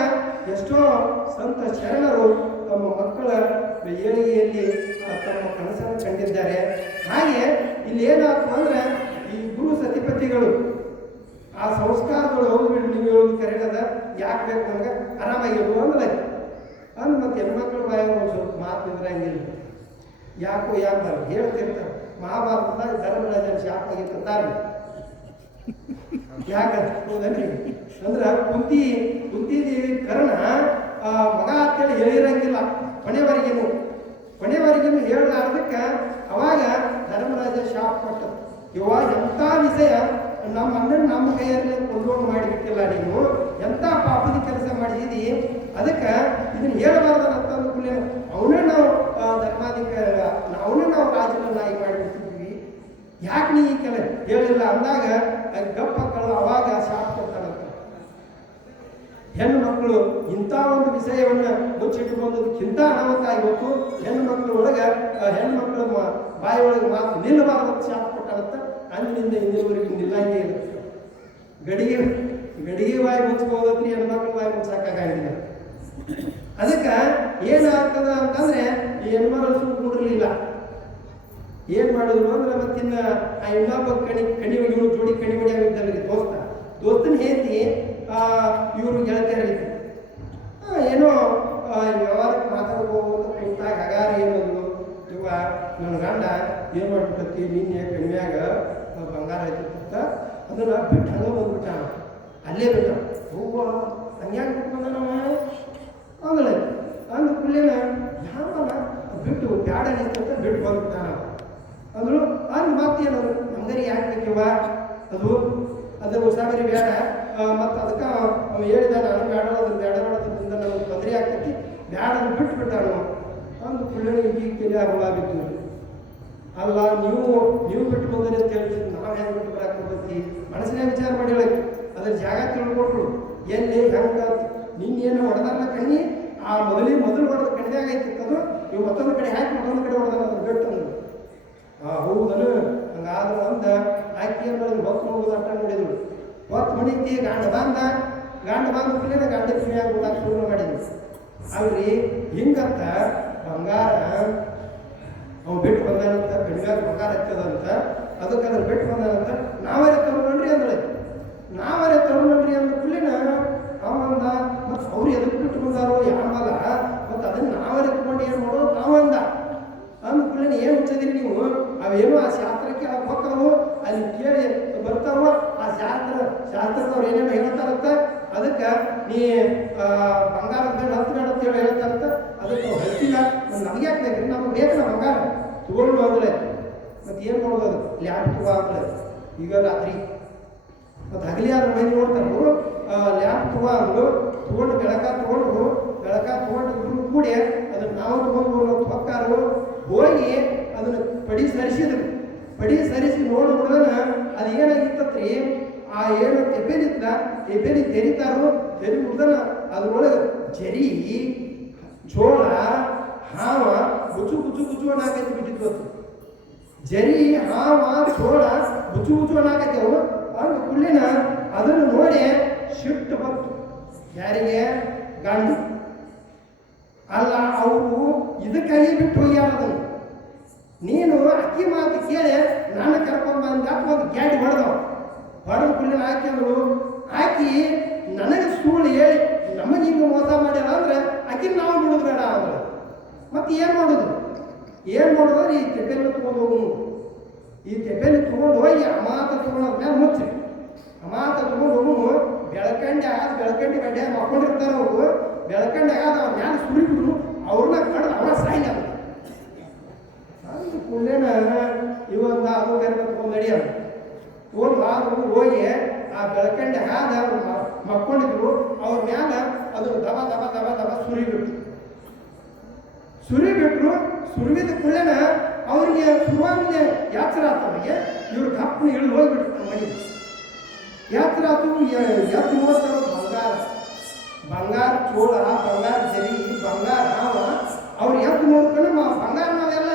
ಎಷ್ಟೋ ಸಂತ ಶರಣರು ತಮ್ಮ ಮಕ್ಕಳ ಏಳಿಗೆಯಲ್ಲಿ ತಮ್ಮ ಕನಸನ್ನು ಕಂಡಿದ್ದಾರೆ. ಹಾಗೆ ಇಲ್ಲಿ ಏನಾಯ್ತು ಅಂದ್ರೆ ಈ ಗುರು ಸತಿಪತಿಗಳು ಆ ಸಂಸ್ಕಾರಗಳು ಹೋಗ್ಬಿಟ್ಟು ನೀವು ಹೇಳೋದು ಕರೆಕ್ಟದ, ಯಾಕೆ ಬೇಕು ನಮ್ಗೆ ಆರಾಮಾಗಿರು ಅಂದ್ರೆ ಅಂದ್ ಮತ್ತೆ ಹೆಣ್ಮಕ್ಳು ಬಾಯ ಒಂದು ಸ್ವಲ್ಪ ಮಾತು ಇದ್ರಂಗಿಲ್ಲ. ಯಾಕೋ ಯಾಕೆ ಹೇಳ್ತಿರ್ತಾರೆ ಮಹಾಭಾರತದಾಗ ಧರ್ಮರಾಜನ ಶಾಪ ಆಗಿರ್ತಾರೆ. ಯಾಕಂತ ಹೌದನ್ರಿ ಅಂದ್ರೆ ಕುಂತಿದೇವಿ ಕರ್ಣ ಮಗ ಅಂತೇಳಿ ಹೇಳಿರಂಗಿಲ್ಲ ಕೊನೆವರೆಗೇನು ಹೇಳಲಾರ್ದಕ್ಕೆ ಅವಾಗ ಧರ್ಮರಾಜ ಶಾಪ ಕೊಟ್ಟದ್ದು. ಇವಾಗ ಎಂಥ ವಿಷಯ ನಮ್ಮ ಅಣ್ಣನ ನಮ್ಮ ಕೈಯಲ್ಲಿ ಕೊಂಡ್ಕೊಂಡು ಮಾಡಿಬಿಟ್ಟಿಲ್ಲ, ನೀನು ಎಂಥ ಪಾಪದ ಕೆಲಸ ಮಾಡಿದಿ, ಅದಕ್ಕೆ ಇದನ್ನು ಹೇಳಬಾರ್ದಂತ ಅಂದ್ಕೂಡಲೇ ಅವನೇ ನಾವು ಧರ್ಮಾಧಿಕಾರ ಅವನೇ ನಾವು ರಾಜನ ನಾಯಿ ಮಾಡಿಬಿಡ್ತಿದ್ವಿ, ಯಾಕೆ ನೀ ಈ ಕೆಲ ಹೇಳಿಲ್ಲ ಅಂದಾಗ ಗಪ್ಪ ಮಕ್ಕಳು ಅವಾಗ ಶಾಪ ಕೊಡ್ತಾರಂತ. ಹೆಣ್ಣು ಮಕ್ಕಳು ಇಂಥ ಒಂದು ವಿಷಯವನ್ನು ಮುಚ್ಚಿಟ್ಟುಕೊಂಡದಕ್ಕಿಂತ ಅನಾಹುತ ಇವತ್ತು ಹೆಣ್ಣು ಮಕ್ಕಳ ಒಳಗೆ ಹೆಣ್ಣು ಮಕ್ಕಳ ಬಾಯಿ ಒಳಗೆ ಮಾತು ನಿಲ್ಲಬಾರದಂತ ಶಾಪ ಕೊಟ್ಟಾರಂತ. ಅಂದಿನಿಂದ ಇನ್ನಿವರೆಗೂ ನಿಲ್ಲಂಗೆ ಇರುತ್ತೆ. ಗಡಿಗೆ ಬಾಯಿ ಮುಚ್ಕೋದತ್ರಿ, ಹೆಣ್ಮಕ್ಳ ಬಾಯಿ ಮುಚ್ಚಾಕಾಗಿಲ್ಲ. ಅದಕ್ಕೆ ಏನಾಗ್ತದ ಅಂತಂದ್ರೆ ಈ ಹೆಣ್ಮಗಳು ಸುಮ್ಮನಿರಲಿಲ್ಲ. ಏನ್ ಮಾಡಿದ್ರು ಅಂದ್ರೆ ಮತ್ತಿನ್ನ ಆ ಇನ್ನೊಬ್ಬ ಕಣಿ ಇವನು ಜೋಡಿ ಕಣಿ ಹೊಡಿಯಾಗಿದ್ದಲ್ಲ ದೋಸ್ತನ ಹೇತಿ ಇವರು ಗೆಳತಿಯರಿದ್ರು. ಏನೋ ವ್ಯವಹಾರಕ್ಕೆ ಮಾತಾಡ್ಬೋದು ಕುಂತಾಗ ಹಗಾರ ಏನಂದ್ರು, ಇವ ನನ್ನ ಗಂಡ ಏನು ಮಾಡ್ಬಿಟ್ಟತಿ ನಿನ್ನೆ ಕಣ್ಮ್ಯಾಗ ಬಂಗಾರ ಆಯ್ತಿತ್ತ ಅದನ್ನ ಬಿಟ್ಟು ಹಂಗ ಬಂದ್ಬಿಟ್ಟ, ಅಲ್ಲೇ ಬಿಟ್ಟ. ಹೂವ ಹಂಗ್ಯಾಗ ಬಿಟ್ಟು ಬಂದನವ ಅಂದ್ರೆ ಅಂದ ಕುಳ್ಳಿನ ಯಾವಲ್ಲ ಬಿಟ್ಟು ಬ್ಯಾಡ ನಿಂತ ಬಿಟ್ಟು ಬಂದ್ಬಿಟ್ಟ ಅಂದ್ರು. ಅಂದ್ ಮತ್ತೇನದು ನಮ್ಗರಿ ಯಾಕೆ ಬೇಕಿವ ಅದ್ರ ಉಸಾಬರಿ ಬೇಡ, ಮತ್ತು ಅದಕ್ಕೆ ಅವ ಹೇಳಿದ ನಾನು ಬೇಡ ಅದನ್ನ ಬೇಡದಿಂದ ನಮಗೆ ತೊಂದರೆ ಆಗ್ತೈತಿ, ಬ್ಯಾಡ ಅದು ಬಿಟ್ಟು ಬಿಟ್ಟಾನು ಅಂದು ಕುಳ್ಳಣಿ ಈಗ ತಲೆ ಆಗೋಗಿತ್ತು. ಅಲ್ಲ ನೀವು ಬಿಟ್ಟು ಬಂದರೆ ಅಂತ ಹೇಳ್ತಿದ್ದು ನಾವು ಹೆಂಗೆ ಬಿಟ್ಟು ಬರಕ್ಕೆ ಹೋಗ್ತಿ, ಮನಸ್ಸಿನ ವಿಚಾರ ಮಾಡಿಲ್ಲ. ಅದ್ರ ಜಾಗ ತಿಳ್ಕೊಟ್ರು ಎಲ್ಲಿ ಹೆಂಗ ನೀನೇನು ಹೊಡೆದಲ್ಲ ಕಣ್ಣಿ ಆ ಮೊದಲು ಹೊಡೆದ ಕಣ್ಣಿಯಾಗ ಐತಿತ್ತದು ನೀವು ಮತ್ತೊಂದು ಕಡೆ ಹಾಕಿ ಮತ್ತೊಂದು ಕಡೆ ಹೊಡೆದ ಅದು ಬಿಟ್ಟು ಅಂದ್ರು. ಹೌದನು ಹಂಗಾದ್ರೆ ಅಂದ ಆಕಿ ಅನ್ನೋದು ಹೊತ್ತು ಹೋಗೋದು ಅಟ್ಟ ನೋಡಿದ್ರು. ಹೊತ್ತು ಮಣಿತಿ ಗಂಡ ಬಂದ ಕೂಡಲೇ ಗಂಡ ಕಿವಿಯಾಗ ಊಟಕ್ಕೆ ಶುರು ಮಾಡಿದ್ರು. ಅಲ್ರಿ ಹಿಂಗಂತ ಬಂಗಾರ ಅವ್ನು ಬಿಟ್ಟು ಬಂದಾನಂತ, ಕಣ್ಮ್ಯಾಗ ಬಂಗಾರ ಹಚ್ಚದಂತ, ಅದಕ್ಕೆ ಅದ್ರ ಬಿಟ್ಟು ಬಂದಾನಂತ ನಾವರೇ ತಗೊಂಡ್ರಿ ಅಂದ್ರೆ ಅಂದ ಕೂಡಲಿನ ಅವಂದ ಮತ್ತು ಅವ್ರು ಎದಕ್ಕೆ ಬಿಟ್ಟು ಬಂದಾರೋ ಯಾವಲ್ಲ ಮತ್ತು ಅದನ್ನ ನಾವರೇ ತಗೊಂಡು ಏನು ಮಾಡೋದು ನಾವಂದ ಅಂದ ಕೂಡಲಿನ ಏನು ಹಚ್ಚದಿರಿ ನೀವು, ಅವೇನೋ ಆ ಶಾಸ್ತ್ರಕ್ಕೆ ಹೋಗ್ತಾವು ಅಲ್ಲಿ ಕೇಳಿ ಬರ್ತಾವ, ಆ ಶಾಸ್ತ್ರದವ್ರು ಏನೇನೋ ಹೇಳ್ತಾರಂತ, ಅದಕ್ಕೆ ನೀ ಬಂಗಾರದ ಮೇಲೆ ಹತ್ತು ಬೇಡ ಅಂತೇಳಿ ಹೇಳ್ತಾರಂತ, ಅದಕ್ಕೆ ನಾವು ಹೇಳ್ತಿಲ್ಲ. ನಮ್ಗೆ ಯಾಕೆ ಬೇಕ್ರಿ, ನಮ್ಗೆ ಬೇಕಲ್ಲ ಬಂಗಾರ ತಗೊಂಡು ಅಂದ್ರೆ ಮತ್ತೆ ಏನು ಮಾಡೋದು, ಅದು ಲ್ಯಾಬ್ ತಗೋ ಅಂದ್ರೆ ಈಗ ರಾತ್ರಿ ಮತ್ತು ಹಗಲಿ ಆದ್ರೆ ಮೈ ನೋಡ್ತಾರು ಲ್ಯಾಬ್ ತಗೋ ಅಂದ್ರು. ತಗೊಂಡು ಬೆಳಕ ತಗೊಂಡು ಇಬ್ರು ಕೂಡಿ ಅದನ್ನ ನಾವು ತಗೊಂಡು ಹೊಕ್ಕಾರು ಹೋಗಿ ಅದನ್ನ ಪಡಿ ಸರಿಸಿ ನೋಡ್ಬಿಡೋಣ ಅದು ಏನಾಗಿತ್ತತ್ರಿ, ಆ ಏನು ತೆಪ್ಪೇಲಿ ತೆರಿತಾರೋ ತೆರಿ ಬಿಡ್ದನ ಅದ್ರೊಳಗೆ ಜರಿ ಜೋಳ ಹಾವ ಗುಚ್ಚು ಅನ್ನಾಕೈತಿ ಬಿಟ್ಟಿದ್ವು. ಜರಿ ಹಾವ ಜೋಳ ಗುಚ್ಚು ಅನ್ನಾಕೈತೆವು. ಅಂದ ಕುಳ್ಳಿನ ಅದನ್ನು ನೋಡಿ ಶಿಫ್ಟ್ ಬಂತು ಯಾರಿಗೆ, ಗಂಡು ಅಲ್ಲ ಅವರು ಇದಕ್ಕಾಗಿ ಬಿಟ್ಟು ಹೋಗ್ಯಾರ ಅದನ್ನು. ನೀನು ಅಕ್ಕಿ ಮಾತು ಕೇಳಿ ನಾನು ಕರ್ಕೊಂಡು ಬಂದ ಒಂದು ಗ್ಯಾಡಿ ಹೊಡೆದು ಕುಳ್ಳಿನ ಆಕಿ ನನಗೆ ಸುಳ್ಳು ಹೇಳಿ ನಮಗೆ ಹಿಂಗೆ ಮೋಸ ಮಾಡ್ಯಾರ ಅಂದ್ರೆ ಆಕಿ ನಾವು ಬಿಡೋದು ಬೇಡ ಅಂದ್ರೆ ಮತ್ತೆ ಏನು ಮಾಡೋದು ಈ ತೆಪ್ಪೆಲ್ಲಿ ತೊಗೊಂಡು ಹೋಗುನು. ಈ ತೆಪ್ಪೆಲ್ಲಿ ತೊಗೊಂಡು ಹೋಗಿ ಅಮಾತ ತೊಗೊಂಡೋದ ಮೇಲೆ ಮುಚ್ಚಿ ಅಮಾತ ತೊಗೊಂಡು ಹೋಗುನು. ಬೆಳಕಂಡಿ ಗಡ್ಡೆ ಮಾಡ್ಕೊಂಡಿರ್ತಾರೆ ಅವರು, ಬೆಳಕಂಡಿ ಆದ ಅವ್ರ ಮ್ಯಾಲ ಸುರಿಬಿಡು, ಅವ್ರನ್ನ ಕಡ್ದು ಅವರ ಸಾಯಿಲ್ಲ ಅಂದು ಕುಳ್ಳೇನ ಇವಂದ ಅದು ಕರೆ ತೊಗೊಂಡು ನಡಿಯ ತೊಗೊಂಡು ಆದ್ರು ಹೋಗಿ ಆ ಬೆಳಕಂಡಿ ಆದ ಅವ್ರು ಮಕ್ಕೊಂಡಿದ್ರು ಅವ್ರ ಮ್ಯಾಲ ಅದನ್ನು ದಬ ಸುರಿಬಿಟ್ರು. ಸುರಿದ ಕುಳ್ಳೇನ ಅವ್ರಿಗೆ ಶುರುವಾಗಲೇ ಯಾತ್ರ ಆತವರಿಗೆ ಇವ್ರು ಕಪ್ಪನ ಇಳಿದು ಹೋಗ್ಬಿಟ್ರು ಮನೆ ಯಾತ್ರ ಆತು. ಎದ್ದು ನೋಡ್ತಾರ ಬಂಗಾರ ಚೋಳ, ಬಂಗಾರ ಜರಿ, ಬಂಗಾರ ಹಾವ, ಅವ್ರು ಎದ್ದು ನೋಡ್ಕೊಂಡು ಬಂಗಾರ ನಾವೆಲ್ಲ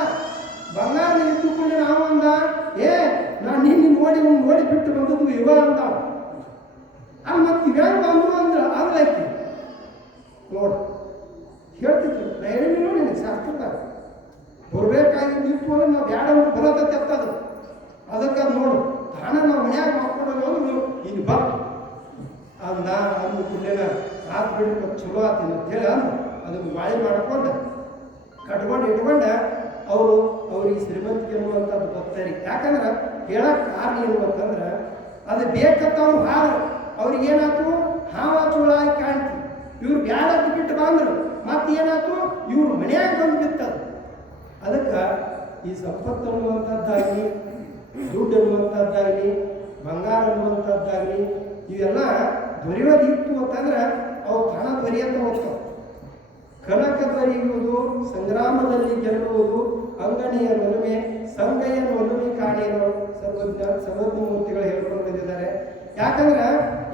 ಬಂಗಾರ ಇದ್ದುಕೊಂಡು ನಾವಂದ ನಾನು ನಿನ್ನ ನೋಡಿ ಬಿಟ್ಟು ಬಂದದ್ದು ಇವ ಅಂದ. ಅಲ್ಲಿ ಮತ್ತೆ ಇವ್ಯಾವ ಬಂದು ಅಂದ್ರೆ ಆಗ್ಲೈತಿ ನೋಡು ಹೇಳ್ತಿದ್ರು ನಾ ಹೇಳಿಲ್ಲ ನಿನಗೆ ಶಾಸ್ತ್ರದಾಗ ಬರ್ಬೇಕಾಗಿತ್ತು ಅಂದ್ರೆ ನಾವು ಬ್ಯಾಡ ಬರೋದಕ್ಕೆ ಎತ್ತದು ಅದಕ್ಕೆ ಅದು ನೋಡು ತಾನ ನಾವು ಮನ್ಯಾಗ ಮಾಡ್ಕೊಂಡು ನೀವು ಇಲ್ಲಿ ಬಂತು ಅಂದ ಅಂದು ಕುಲ್ಲೇನ ಆತ್ ಬಿಡ್ಬೇಕು ಚಲೋ ಆತೀನಿ ಅಂತ ಹೇಳಿ ಅಂದು ಅದನ್ನು ಬಾಳಿ ಮಾಡ್ಕೊಂಡು ಕಟ್ಕೊಂಡು ಇಟ್ಕೊಂಡು ಅವ್ರಿಗೆ ಶ್ರೀಮಂತಿಗೆ ಅನ್ನುವಂಥದ್ದು ಬರ್ತಾರೆ. ಯಾಕಂದ್ರೆ ಹೇಳಕ್ ಕಾರಣ ಏನು ಅಂತಂದ್ರೆ ಅದು ಬೇಕಂತ ಅವ್ರು ಅವ್ರಿಗೆ ಏನಾಯ್ತು ಹಾವ ಚೂಳಾಗಿ ಕಾಣ್ತಿ ಇವ್ರು ಬ್ಯಾಡದ್ದು ಬಿಟ್ಟು ಬಂದ್ರು ಮತ್ತೆ ಏನಾಯ್ತು ಇವ್ರು ಮನೆಯಾಗ ಬಂದು ಬಿತ್ತದು. ಅದಕ್ಕೆ ಈ ಸಂಪತ್ತು ಅನ್ನುವಂಥದ್ದಾಗಲಿ ದುಡ್ಡು ಅನ್ನುವಂಥದ್ದಾಗಲಿ ಬಂಗಾರ ಅನ್ನುವಂಥದ್ದಾಗಲಿ ಇವೆಲ್ಲ ದೊರೆಯೋದಿತ್ತು ಅಂತಂದ್ರೆ ಅವು ಹಣ ದೊರೆಯಂತ ಹೋಗ್ತಾವೆ. ಕನಕ ದೊರೆಯುವುದು ಸಂಗ್ರಾಮದಲ್ಲಿ ಗೆಲ್ಲುವುದು ಅಂಗಣಿಯ ಒಲುಮೆ ಸಂಗಯ್ಯ ಒಲುಮೆ ಕಾಣಿರೋ ಸರ್ವಜ್ಞ ಮೂರ್ತಿಗಳು ಹೇಳ್ಕೊಂಡು ಬಂದಿದ್ದಾರೆ. ಯಾಕಂದ್ರೆ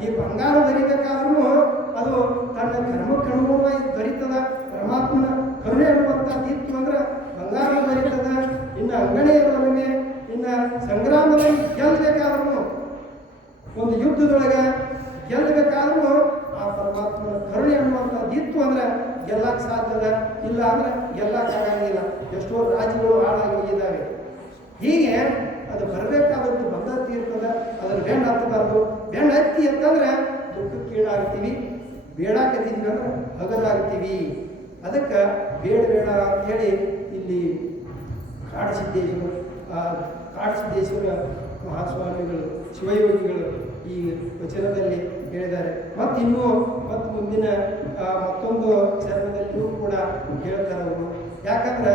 ಈ ಬಂಗಾರ ದೊರೀಬೇಕಾದ್ರೂ ಅದು ತನ್ನ ಕರ್ಮಕ್ಕನುಗುಣವಾಗಿ ದೊರೀತದ. ಪರಮಾತ್ಮನ ಕರುಣೆ ಅನ್ನುವಂಥದ್ದು ಇತ್ತು ಅಂದ್ರೆ ಬಂಗಾರ ದೊರೀತದ. ಇನ್ನು ಅಂಗಣಿಯ ಒಲುಮೆ ಇನ್ನು ಸಂಗ್ರಾಮದಲ್ಲಿ ಗೆಲ್ಲಬೇಕಾದ್ರೂ ಒಂದು ಯುದ್ಧದೊಳಗೆ ಗೆಲ್ಲಬೇಕಾದ್ರೂ ಆ ಪರಮಾತ್ಮನ ಕರುಣೆ ಅನ್ನುವಂಥದ್ದು ಇತ್ತು ಅಂದ್ರೆ ಗೆಲ್ಲಕ್ಕೆ ಸಾಧ್ಯದ. ಇಲ್ಲ ಅಂದ್ರೆ ಗೆಲ್ಲಕ್ಕಾಗಂಗಿಲ್ಲ. ಎಷ್ಟೋ ರಾಜ್ಯಗಳು ಹಾಳಾಗಿ ಹೋಗಿದ್ದಾವೆ. ಹೀಗೆ ಅದು ಬರಬೇಕಾದದ್ದು ಬಂದದ್ದು ಇರ್ತದೆ. ಅದನ್ನು ಬೆಂಡ್ ಹತ್ತಬಾರ್ದು. ಬೆಂಡ್ ಹತ್ತಿ ಅಂತಂದ್ರೆ ದುಃಖಕ್ಕೆ ಕೀಳಾಗ್ತೀವಿ, ಬೇಡಾಕತ್ತೀವಿ ಅಂದ್ರೆ ಹಗಲಾಗ್ತೀವಿ. ಅದಕ್ಕೆ ಬೇಡ ಅಂತೇಳಿ ಇಲ್ಲಿ ಕಾಡಸಿದ್ದೇಶ್ವರ ಮಹಾಸ್ವಾಮಿಗಳು ಶಿವಯೋಗಿಗಳು ಈ ವಚನದಲ್ಲಿ ಹೇಳಿದ್ದಾರೆ. ಮತ್ತು ಮುಂದಿನ ಮತ್ತೊಂದು ಚರಣದಲ್ಲಿಯೂ ಕೂಡ ಹೇಳ್ತಾರೆ ಅವರು. ಯಾಕಂದ್ರೆ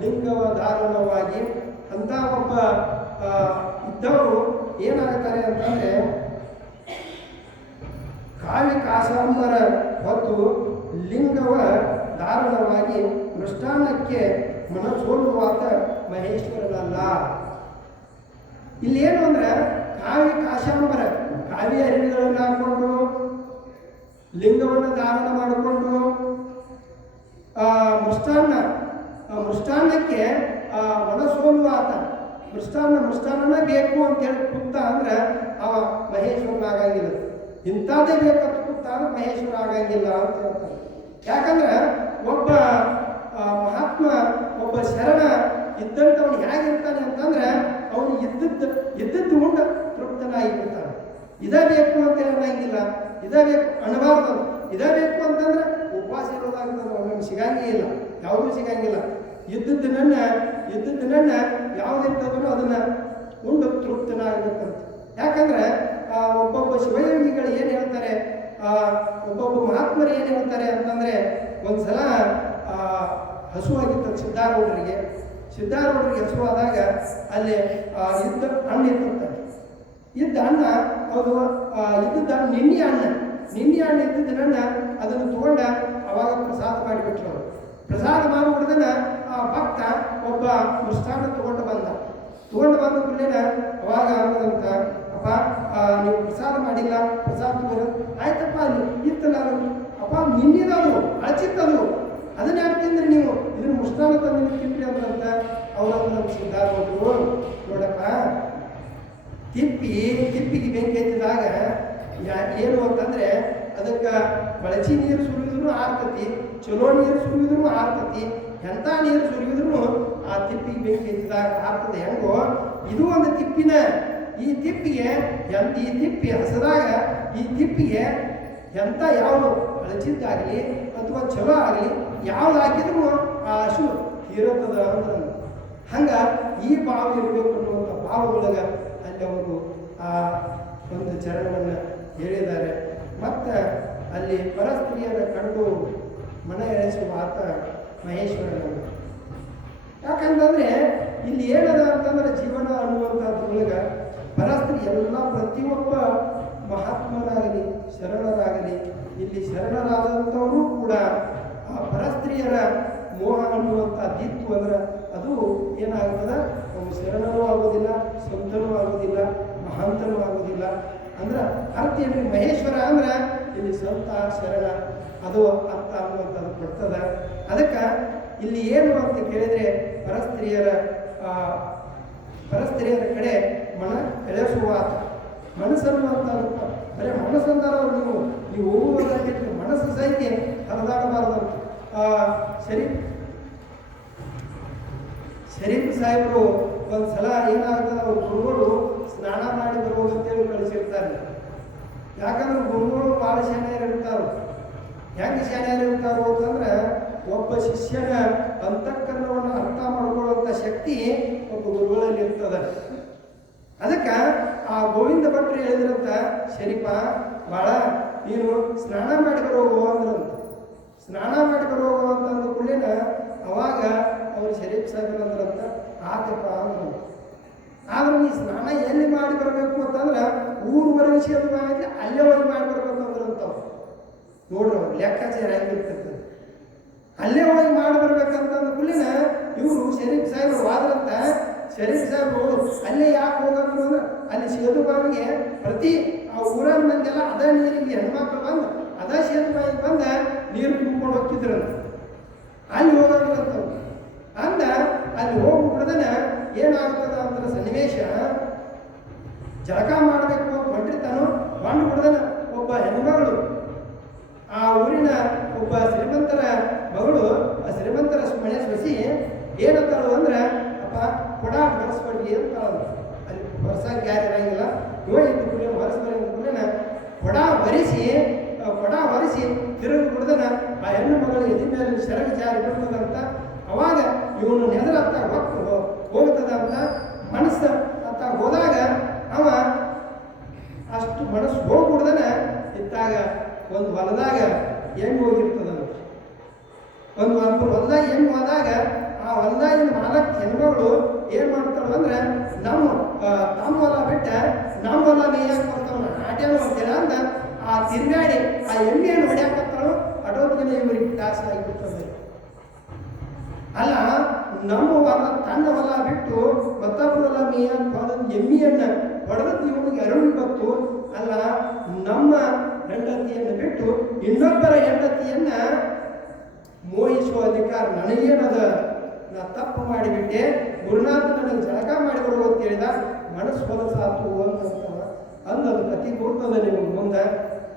ಲಿಂಗವ ಧಾರಣವಾಗಿ ಅಂತ ಒಬ್ಬ ಇದ್ದವರು ಏನಾಗುತ್ತಾರೆ ಅಂತಂದ್ರೆ ಕಾವಿ ಕಾಸಾಂಬರ ಹೊತ್ತು ಲಿಂಗವ ಧಾರಣವಾಗಿ ಮೃಷ್ಟಾನ್ನಕ್ಕೆ ಮನಸೋಲುವಾತ ಮಹೇಶ್ವರನಲ್ಲ. ಇಲ್ಲೇನು ಅಂದ್ರೆ ಕಾವಿ ಕಾಶಾಂಬರ ಕಾವಿ ಅರಿವಿಗಳನ್ನು ಹಾಕೊಂಡು ಲಿಂಗವನ್ನು ಧಾರಣ ಮಾಡಿಕೊಂಡು ಮೃಷ್ಟಾನ್ನಕ್ಕೆ ಮನಸೋಲು ಆತ ಮೃಷ್ಟಾನ್ನ ಬೇಕು ಅಂತ ಹೇಳಿ ಕೂತ ಅಂದ್ರೆ ಅವ ಮಹೇಶ್ವರನ ಆಗಂಗಿಲ್ಲ. ಇಂಥದ್ದೇ ಬೇಕಂತ ಕೂತ ಅಂದ್ರೆ ಮಹೇಶ್ವರ ಆಗಂಗಿಲ್ಲ ಅಂತ ಹೇಳ್ತಾರೆ. ಯಾಕಂದ್ರೆ ಒಬ್ಬ ಮಹಾತ್ಮ ಒಬ್ಬ ಶರಣ ಇದ್ದಂಥವನು ಹೇಗಿರ್ತಾನೆ ಅಂತಂದ್ರೆ ಅವನು ಇದ್ದದ್ದು ಉಂಡ ತೃಪ್ತನಾಗಿರ್ತಾನೆ. ಇದೇ ಬೇಕು ಅಂತ ಹೇಳಂಗಿಲ್ಲ, ಇದೇ ಬೇಕು ಅಣಬಾರ್ದು. ಇದೇ ಬೇಕು ಅಂತಂದ್ರೆ ಉಪವಾಸ ಇರೋದಾಗ್ತದೆ. ಅವನಿಗೆ ಸಿಗಂಗೇ ಇಲ್ಲ, ಯಾವುದೂ ಸಿಗಂಗಿಲ್ಲ. ಇದ್ದದ್ದನ್ನ ಯಾವುದಿರ್ತದೋ ಅದನ್ನ ಉಂಡು ತೃಪ್ತನಾಗಬೇಕಂತ. ಯಾಕಂದ್ರೆ ಒಬ್ಬೊಬ್ಬ ಶಿವಯೋಗಿಗಳು ಏನು ಹೇಳ್ತಾರೆ, ಒಬ್ಬೊಬ್ಬ ಮಹಾತ್ಮರು ಏನು ಹೇಳ್ತಾರೆ ಅಂತಂದ್ರೆ ಒಂದ್ಸಲ ಹಸುವಾಗಿತ್ತು ಸಿದ್ಧಾರೂಢರಿಗೆ ಹಸುವಾದಾಗ ಅಲ್ಲಿ ಇದ್ದ ಹಣ್ಣು ಇರ್ತಾರೆ. ಇದ್ದ ಹಣ್ಣ ಅದು ಇದ್ದದ ನಿನ್ನೆ ಹಣ್ಣು ಇದ್ದದನ್ನ ಅದನ್ನು ತಗೊಂಡ ಅವಾಗ ಪ್ರಸಾದ ಮಾಡಿಬಿಟ್ರು. ಅವರು ಪ್ರಸಾದ ಮಾಡಿಬಿಡ್ದನ ಆ ಭಕ್ತ ಒಬ್ಬ ಮೃಷ್ಟಾನ್ನ ತಗೊಂಡು ಬಂದ ಕೂಡಲೇ ಅವಾಗ ಅಂತ ಅಪ್ಪ ನೀವು ಪ್ರಸಾದ ಮಾಡಿಲ್ಲ, ಪ್ರಸಾದ ತಗೋರು ಆಯ್ತಪ್ಪ ಅಲ್ಲಿ ಇತ್ತಲ್ಲ ಅಪ್ಪ ನಿನ್ನಿದದು ಅಳಚಿತ್ತದು ಅದನ್ನ ಯಾಕೆ ತಿಂದ್ರೆ ನೀವು ಇದನ್ನ ಮೃಷ್ಟಾನ್ನ ತಂದು ತಿಂದ್ರಿ ಅಂತ ಅವರನ್ನು ನಮ್ಮ ಸಿದ್ಧಾರೂಢರು ನೋಡಪ್ಪ ತಿಪ್ಪಿಗೆ ಬೆಂಕಿ ಎತ್ತಿದಾಗ ಏನು ಅಂತಂದ್ರೆ ಅದಕ್ಕೆ ಬಳಚಿ ನೀರು ಸುರಿಯುದ್ರು ಆರ್ತತಿ, ಚಲೋ ನೀರು ಸುರಿಯುದ್ರು ಆರ್ತತಿ, ಎಂಥ ನೀರು ಸುರಿಯುದ್ರು ಆ ತಿಪ್ಪಿಗೆ ಬೆಂಕಿ ಎತ್ತಿದಾಗ ಆಗ್ತದೆ. ಹೆಂಗೋ ಇದು ಒಂದು ತಿಪ್ಪಿನ ಈ ತಿಪ್ಪಿ ಹಸದಾಗ ಈ ತಿಪ್ಪಿಗೆ ಎಂಥ ಯಾವುದು ಬಳಚಿದ್ದಾಗಲಿ ಅಥವಾ ಚಲೋ ಆಗಲಿ ಯಾವ್ದು ಹಾಕಿದ್ರು ಆ ಹಸು ತೀರುತ್ತದ ಅಂದ್ರೆ ಹಂಗೆ ಈ ಭಾವ ಇರಬೇಕು ಅನ್ನುವಂಥ ಭಾವದೊಳಗೆ ಅಲ್ಲಿ ಅವರು ಆ ಒಂದು ಚರಣವನ್ನು ಹೇಳಿದ್ದಾರೆ. ಮತ್ತು ಅಲ್ಲಿ ಪರಸ್ತ್ರೀಯರ ಕಂಡು ಮನ ಎಳೆಸುವ ಆತ ಮಹೇಶ್ವರನನ್ನು. ಯಾಕಂತಂದರೆ ಇಲ್ಲಿ ಏನದ ಅಂತಂದ್ರೆ ಜೀವನ ಅನ್ನುವಂಥದ್ರೊಳಗೆ ಪರಸ್ತ್ರೀ ಎಲ್ಲ ಪ್ರತಿಯೊಬ್ಬ ಮಹಾತ್ಮರಾಗಲಿ ಶರಣರಾಗಲಿ ಇಲ್ಲಿ ಶರಣರಾದಂಥವರು ಕೂಡ ಆ ಪರಸ್ತ್ರೀಯರ ಮೋಹ ಅನ್ನುವಂಥದ್ದಿತ್ತು ಅಂದ್ರೆ ಅದು ಏನಾಗ್ತದೆ, ಒಂದು ಶರಣನೂ ಆಗೋದಿಲ್ಲ, ಸಂತನೂ ಆಗೋದಿಲ್ಲ, ಮಹಾಂತನೂ ಆಗೋದಿಲ್ಲ. ಅಂದ್ರೆ ಅರ್ಥ ಏನು, ಮಹೇಶ್ವರ ಅಂದ್ರೆ ಇಲ್ಲಿ ಸಂತ ಶರಣ ಅದು ಅರ್ಥ ಅನ್ನುವಂಥದ್ದು ಕೊಡ್ತದೆ. ಅದಕ್ಕೆ ಇಲ್ಲಿ ಏನು ಅಂತ ಕೇಳಿದರೆ ಪರಸ್ತ್ರೀಯರ ಕಡೆ ಮನ ಎಳೆಸುವಾತ ಮನಸ್ಸನ್ನು ಅಂತ ಬರೀ ಮನಸ್ಸಂದಾರ ನೀವು ನೀವು ಹೋಗುವುದಕ್ಕೆ ಮನಸ್ಸು ಸಹಿತ ಹರಿದಾಡಬಾರದು. ಶರೀಫ್ ಸಾಹೇಬರು ಒಂದು ಸಲ ಏನಾಗ್ತದೆ, ಅವ್ರ ಗುರುಗಳು ಸ್ನಾನ ಮಾಡಿ ಬರ್ಬೋದು ಅಂತೇಳಿ ಕಳಿಸಿರ್ತಾರೆ. ಯಾಕಂದ್ರೆ ಗುರುಗಳು ಭಾಳ ಶಾನ್ಯರು ಇರ್ತಾರೋ. ಹೆಂಗೆ ಶಾನ್ಯರು ಇರ್ತಾರೋ ಅಂತಂದ್ರೆ ಒಬ್ಬ ಶಿಷ್ಯನ ಅಂತಃಕರಣವನ್ನು ಅರ್ಥ ಮಾಡ್ಕೊಳ್ಳುವಂಥ ಶಕ್ತಿ ಒಬ್ಬ ಗುರುಗಳಲ್ಲಿ ಇರ್ತದೆ. ಅದಕ್ಕೆ ಆ ಗೋವಿಂದ ಭಟ್ರು ಹೇಳಿದ್ರಂತ, ಶರೀಫ ಭಾಳ ನೀನು ಸ್ನಾನ ಮಾಡಿ ಬರೋಗು ಅಂದ್ರಂತ. ಸ್ನಾನ ಮಾಡಿ ಬರೋಗು ಅಂತ ಅಂದ ಕೂಡಲಿನ ಅವಾಗ ಅವರು ಶರೀಫ್ ಸಾಹೇಬರು ಅಂದ್ರಂತ, ಆತಪ್ಪ ಅಂದ್ರಂತ. ಆದ್ರೆ ನೀ ಸ್ನಾನ ಎಲ್ಲಿ ಮಾಡಿ ಬರಬೇಕು ಅಂತಂದ್ರೆ ಊರುವರೆಗೆ ಸೇವೆ ಆಗಲಿ ಅಲ್ಲೇ ಹೋಗಿ ಮಾಡಿ ಬರ್ಬೇಕು ಅಂದ್ರಂತವ್ರು. ನೋಡ್ರಿ ಅವ್ರು ಲೆಕ್ಕಾಚಾರ ಆಗಿರ್ತದೆ. ಅಲ್ಲೇ ಹೋಗಿ ಮಾಡಿ ಬರ್ಬೇಕಂತಂದ ಕೂಡಲಿನ ಇವರು ಶರೀಫ್ ಸಾಹೇಬರು ವಾದ್ರಂತ. ಶರೀಫ್ ಸಾಹೇಬರು ಅಲ್ಲೇ ಯಾಕೆ ಹೋಗಂದ್ರು ಅಂದ್ರೆ ಅಲ್ಲಿ ಸೇತುಬಾವಿಗೆ ಪ್ರತಿ ಆ ಊರನ ಮಂದಿಯೆಲ್ಲ ಅದ ನೀರಿಗೆ ಹೆಣ್ಮಕ್ಳು ಬಂದು ಅದ ಸೇತುಬಾವಿಗೆ ಬಂದ ನೀರು ತುಂಬಿಕೊಂಡು ಹೋಗ್ತಿದ್ರಂತ. ಅಲ್ಲಿ ಹೋಗಂದ್ರಂತವ್ರು ಅಂದ ಅಲ್ಲಿ ಹೋಗಿ ಬಿಡದನ ಏನಾಗ್ತದ ಅಂತ ಸನ್ನಿವೇಶ, ಜಳಕ ಮಾಡಬೇಕು ಅಂತ ಹೊಂಟಿರ್ತಾನೋ ಬಂದು ಬಿಡದನ ಒಬ್ಬ ಹೆಣ್ಮಗಳು ಆ ಊರಿನ ಒಬ್ಬ ಶ್ರೀಮಂತರ ಮಗಳು, ಆ ಶ್ರೀಮಂತರ ಮನೆ ಸೊಸಿ ಏನಂತಾಳು ಅಂದ್ರೆ, ಅಪ್ಪ ಕೊಡ ಹೊರಸ್ಬಡ್ಲಿ ಅಂತ ಅಲ್ಲಿ ಹೊರಸಕ್ಕೆ ಯಾರು ಇರಂಗಿಲ್ಲ, ಇವಾಗಿದ್ದು ಕೂಡ ಹೊರಸ್ಬರಿ ಅಂತ ಕೂಡ ಕೊಡ ಹೊರಿಸಿ ತಿರುಗಿ ಬಿಡ್ದನ ಆ ಹೆಣ್ಣು ಮಗಳು ಎದಿ ಮೇಲೆ ಸೆರಗ ಜಾರಿ ಬಿಡ್ತದಂತ. ಅವಾಗ ಇವನು ನೆದರತ್ತ ಹೋಗ್ತದ ಅಂತ ಮನಸ್ಸು ಅಂತ ಹೋದಾಗ ಅವ ಅಷ್ಟು ಮನಸ್ಸು ಹೋಗ್ಬಿಡ್ದನ ಇತ್ತಾಗ ಒಂದು ಹೊಲದಾಗ ಹೆಣ್ಣು ಹೋಗಿರ್ತದ. ಒಂದು ಹೊಲದಾಗ ಹೆಣ್ಣು ಹೋದಾಗ ಆ ಹೊಲದಾಗಿನ ನಾಲ್ಕು ಹೆಣ್ಮಗಳು ಏನು ಮಾಡ್ತಾಳು ಅಂದ್ರೆ, ತಮ್ಮ ಹೊಲ ಬಿಟ್ಟ ನಮ್ಮ ಹೊಲ ಮೇಯಕ್ಕೆ ಬರ್ತಾವ ಆಟ್ಯಾನು ಅಂತೀರ ಅಂತ ಆ ತಿರುಗಾಡಿ ಆ ಎಮ್ಮೆಯನ್ನು ಹೊಡ್ಯಾಕತ್ತಾಳು. ಅಟೋದಿನ ಇವರಿಗೆ ಟಾಸ್ ಆಗಿಬಿಡ್ತದೆ. ಅಲ್ಲ ನಮ್ಮ ಹೊಲ ತನ್ನ ಹೊಲ ಬಿಟ್ಟು ಮತ್ತೊಬ್ಬರ ಹೊಲ ಮೇಯಕ್ಕೆ ಹೋದ ಎಮ್ಮಿಯನ್ನ ಹೊಡೆದದ್ದು ಇವನಿಗೆ ಅರುಳು ಗೊತ್ತು. ಅಲ್ಲ ನಮ್ಮ ಹೆಂಡತಿಯನ್ನು ಬಿಟ್ಟು ಇನ್ನೊಬ್ಬರ ಹೆಂಡತಿಯನ್ನ ಮೋಹಿಸುವ ಅಧಿಕಾರ ನನಗೇನದ, ನಾ ತಪ್ಪು ಮಾಡಿಬಿಟ್ಟೆ, ಗುರುನಾಥ ನನಗೆ ಜಳಕ ಮಾಡಿ ಬರುವ ಅಂತ ಹೇಳಿದ, ಮನಸ್ಸು ಹೊಲಸಾತು ಅಂತಂತವ ಅಂದದು ಕತಿ ಕೊಡ್ತದೆ ನಿಮಗೆ ಮುಂದೆ.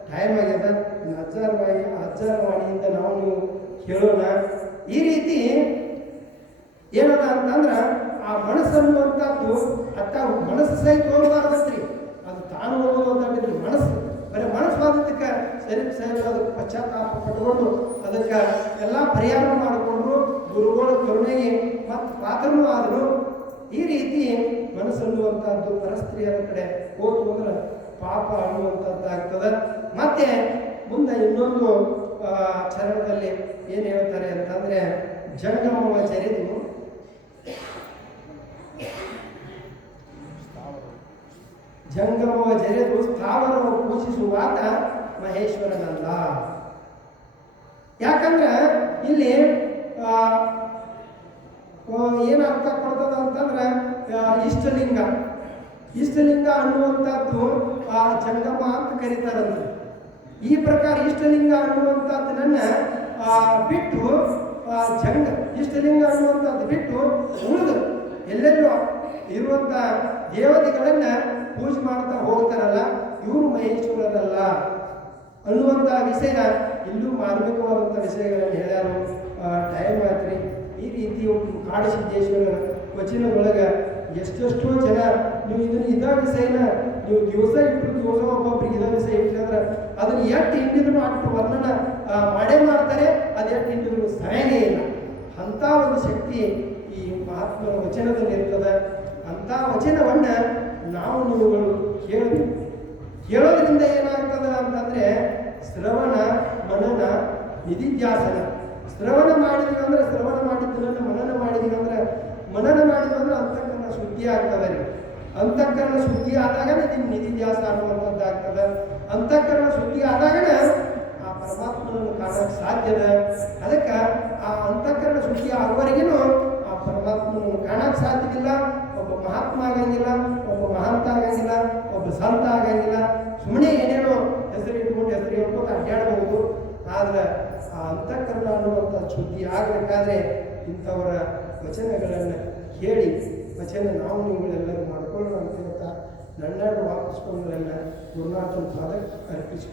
ಟೈಮ್ ಆಗ್ಯದ. ಅಜ್ಜಾರವಾಣಿಯಿಂದ ನಾವು ಕೇಳೋಣ. ಈ ರೀತಿ ಏನದ ಅಂತಂದ್ರೆ ಆ ಮನಸ್ಸು ಅನ್ನುವಂಥದ್ದು ಅತ್ತ ಮನಸ್ಸು ಸಹಿತ ಹೋಗಬಾರ್ದತ್ರಿ, ಅದು ತಾನು ಹೋಗೋದು ಅಂತಿದ್ರು. ಬರೀ ಮನಸ್ಸು ಬಾದಕ್ಕೆ ಶರೀಫ್ ಸಾಹೇಬರು ಅದಕ್ಕೆ ಪಶ್ಚಾತ್ತಾಪ ಪಟ್ಟುಕೊಂಡು ಅದಕ್ಕೆ ಎಲ್ಲ ಪರಿಹಾರ ಮಾಡಿಕೊಂಡ್ರು. ಗುರುಗಳ ಕರುಣೆಗೆ ಮತ್ತು ಪಾತ್ರನೂ ಆದರು. ಈ ರೀತಿ ಮನಸ್ಸನ್ನುವಂಥದ್ದು ಪರಸ್ತ್ರೀಯರ ಕಡೆ ಹೋತು ಅಂದ್ರೆ ಪಾಪ ಅನ್ನುವಂಥದ್ದು ಆಗ್ತದೆ. ಮತ್ತೆ ಮುಂದೆ ಇನ್ನೊಂದು ಚರಣದಲ್ಲಿ ಏನು ಹೇಳ್ತಾರೆ ಅಂತಂದ್ರೆ, ಜಂಗಮವ ಜರಿದು ಸ್ಥಾವರವು ಪೂಜಿಸುವಾತ ಮಹೇಶ್ವರನಲ್ಲ. ಯಾಕಂದ್ರೆ ಇಲ್ಲಿ ಏನು ಅರ್ಥ ಕೊಡ್ತದ ಅಂತಂದ್ರೆ, ಇಷ್ಟಲಿಂಗ ಅನ್ನುವಂಥದ್ದು ಆ ಜಂಗಮ ಅಂತ ಕರೀತಾರಂತೆ. ಈ ಪ್ರಕಾರ ಇಷ್ಟಲಿಂಗ ಅನ್ನುವಂಥದ್ದನ್ನ ಬಿಟ್ಟು ಇಷ್ಟಲಿಂಗ ಅನ್ನುವಂಥದ್ದು ಬಿಟ್ಟು ಉಳಿದು ಎಲ್ಲೆಲ್ಲೂ ಇರುವಂಥ ದೇವತೆಗಳನ್ನ ಪೂಜೆ ಮಾಡ್ತಾ ಹೋಗ್ತಾರಲ್ಲ, ಇವರು ಮಹೇಶ್ವರರಲ್ಲ ಅನ್ನುವಂಥ ವಿಷಯ ಇಲ್ಲೂ ಮಾರ್ಮಿಕವಾದಂಥ ವಿಷಯಗಳನ್ನು ಹೇಳ್ಯಾರು. ಟೈಮ್ ಆತ್ರಿ. ಈ ರೀತಿ ಕಾಡಸಿದ್ದೇಶ್ವರ ವಚನದೊಳಗೆ ಎಷ್ಟೆಷ್ಟೋ ಜನ ನೀವು ಇದ ವಿಷಯನ ನೀವು ದಿವಸ ಒಬ್ಬೊಬ್ರಿಗೆ ಇದ ವಿಷಯ ಇಟ್ಟಂದ್ರೆ ಅದನ್ನ ಎಷ್ಟು ಹಿಂಡಿದ್ರು ಅಷ್ಟು ವರ್ಣನ ಮಾಡೇ ಮಾಡ್ತಾರೆ. ಅದು ಎಷ್ಟು ಹಿಂಡಿದ್ರು ಸಹಾಯನೇ ಇಲ್ಲ. ಅಂಥ ಒಂದು ಶಕ್ತಿ ಈ ಮಹಾತ್ಮನ ವಚನದಲ್ಲಿ ಇರ್ತದೆ. ಅಂಥ ವಚನವನ್ನ ನಾವು ನೀವುಗಳು ಕೇಳೋದ್ರಿಂದ ಏನಾಗ್ತದೆ ಅಂತಂದ್ರೆ, ಶ್ರವಣ ಮನನ ನಿಧಿಧ್ಯಾಸನ. ಶ್ರವಣ ಮಾಡಿದ್ವಿ ಅಂದ್ರೆ ಮನನ ಮಾಡಿದ್ವಿ ಅಂದ್ರೆ ಅಂತಃಕರಣ ಶುದ್ಧಿ ಆಗ್ತದೆ. ಅಂತಃಕರಣ ಶುದ್ಧಿ ಆದಾಗ ನಿಧಿಧ್ಯಾಸ ಅನ್ನುವಂಥದ್ದು ಆಗ್ತದೆ. ಅಂತಃಕರಣ ಶುದ್ಧಿ ಆದಾಗ ಆ ಪರಮಾತ್ಮನನ್ನು ಕಾಣಕ್ಕೆ ಸಾಧ್ಯದ. ಅದಕ್ಕೆ ಆ ಅಂತಃಕರಣ ಶುದ್ಧಿ ಆಗುವವರೆಗೂ ಆ ಪರಮಾತ್ಮನನ್ನು ಕಾಣಕ್ಕೆ ಸಾಧ್ಯವಿಲ್ಲ. ಒಬ್ಬ ಮಹಾತ್ಮ ಆಗಂಗಿಲ್ಲ, ಒಬ್ಬ ಮಹಾಂತ ಆಗಂಗಿಲ್ಲ, ಒಬ್ಬ ಸಂತ ಆಗಂಗಿಲ್ಲ. ಸುಮ್ಮನೆ ಏನೇನೋ ಹೆಸರು ಇಟ್ಕೊಂಡು ಹೆಸರು ಹೇಳ್ಕೊಂಡು ಅಡ್ಡಾಡಬಹುದು. ಆದ್ರೆ ಆ ಅಂತಃಕರಣ ಅನ್ನುವಂಥ ಶುದ್ಧಿ ಆಗಬೇಕಾದ್ರೆ ಇಂಥವರ ವಚನಗಳನ್ನು ಕೇಳಿ ವಚನ ನಾವು ನೀವುಗಳೆಲ್ಲರೂ ಮಾಡ್ಕೊಳ್ಳೋಣ ಅಂತ ಹೇಳ್ತಾ ದಣ್ಣಾಡು ವಾಪಸ್ಕೊಂಡ್ರಲ್ಲ ಗುರುನಾಥನ ಪಾದಕ್ಕೆ ಅರ್ಪಿಸಿ